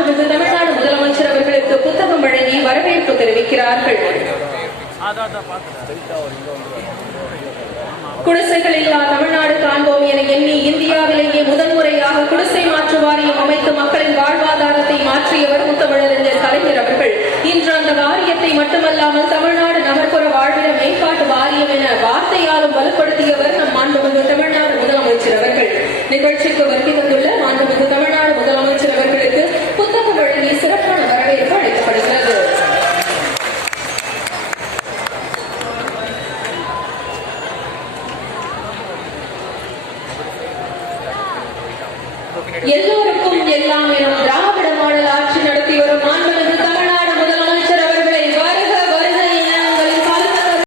மாண்புமிகு தமிழ்நாடு முதலமைச்சர் அவர்களுக்கு புத்தகம் வழங்கி வரவேற்பு தெரிவிக்கிறார்கள். குடிசைகள் இல்லா தமிழ்நாடு காண்போம் என எண்ணி இந்தியாவிலேயே முதன்முறையாக குடிசை மாற்று வாரியம் அமைத்து மக்களின் வாழ்வாதாரத்தை மாற்றியவர் முத்தமிழறிஞர் கலைஞர் அவர்கள். இன்று அந்த வாரியத்தை மட்டுமல்லாமல் தமிழ்நாடு நகர்ப்புற வாழ்விட மேம்பாட்டு வாரியம் என வார்த்தையாலும் வலுப்படுத்தியவர் நம் மாண்புமிகு தமிழ்நாடு முதலமைச்சர் அவர்கள். நிகழ்ச்சிக்கு வருகை வந்துள்ள மாண்புமிகு தமிழ்நாடு முதலமைச்சர் அவர்களுக்கு புத்தகம் வழங்கி சிறப்பான வரவேற்பு அளிக்கப்படுகிறது. எல்லோருக்கும் எல்லாம் எனும்